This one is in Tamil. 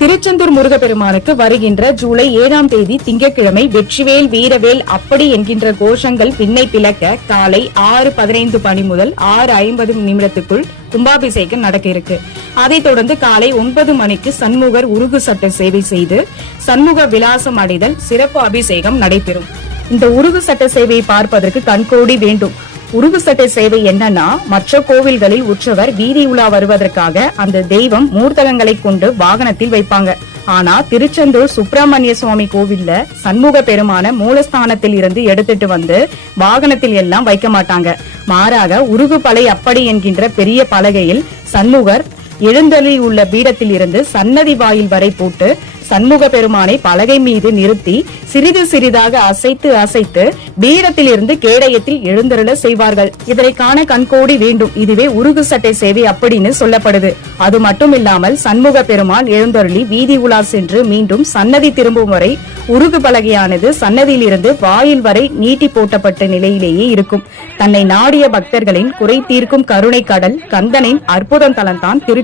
திருச்செந்தூர் முருகப்பெருமானுக்கு வருகின்ற ஜூலை 7ஆம் தேதி திங்கட்கிழமை வெற்றிவேல் வீரவேல் அப்படி என்கின்ற கோஷங்கள் விண்ணை பிளக்க காலை 6:15 மணி முதல் 6:50 கும்பாபிஷேகம் நடக்க இருக்கு. அதைத் தொடர்ந்து காலை 9 மணிக்கு சண்முகர் உருகு சட்ட சேவை செய்து சண்முக விலாசம் அடைதல் சிறப்பு அபிஷேகம் நடைபெறும். இந்த உருகு சட்ட சேவையை பார்ப்பதற்கு கண்கோடி வேண்டும். உருகு சட்டை சேவை என்னன்னா, மற்ற கோவில்களில் உற்சவர் வீதி உலா வருவதற்காக அந்த தெய்வம் மூர்த்தகங்களை கொண்டு வாகனத்தில் வைப்பாங்க. ஆனா திருச்செந்தூர் சுப்பிரமணிய சுவாமி கோவில்ல சண்முக பெருமான மூலஸ்தானத்தில் இருந்து எடுத்துட்டு வந்து வாகனத்தில் எல்லாம் வைக்க மாட்டாங்க. மாறாக உருகு பலை அப்படி என்கின்ற பெரிய பலகையில் சண்முகர் எழுந்தருளி உள்ள பீடத்தில் இருந்து சன்னதி வாயில் வரை போட்டு சண்முக பெருமானை பலகை மீது நிறுத்தி சிறிது சிறிதாக அசைத்து அசைத்து பீடத்தில் இருந்து கேடயத்தில் எழுந்தருள செய்வார்கள். இதனை காண கண்கோடி வேண்டும். இதுவே உருகு சட்டை சேவை அப்படின்னு சொல்லப்படுது. அது மட்டும் இல்லாமல் சண்முக பெருமான் எழுந்தருளி வீதி உலா சென்று மீண்டும் சன்னதி திரும்பும் வரை உருகு பலகையானது சன்னதியில் இருந்து வாயில் வரை நீட்டி போட்டப்பட்ட நிலையிலேயே இருக்கும். தன்னை நாடிய பக்தர்களின் குறை தீர்க்கும் கருணை கடல் கந்தனின் அற்புதம் தலம்தான் திருச்சி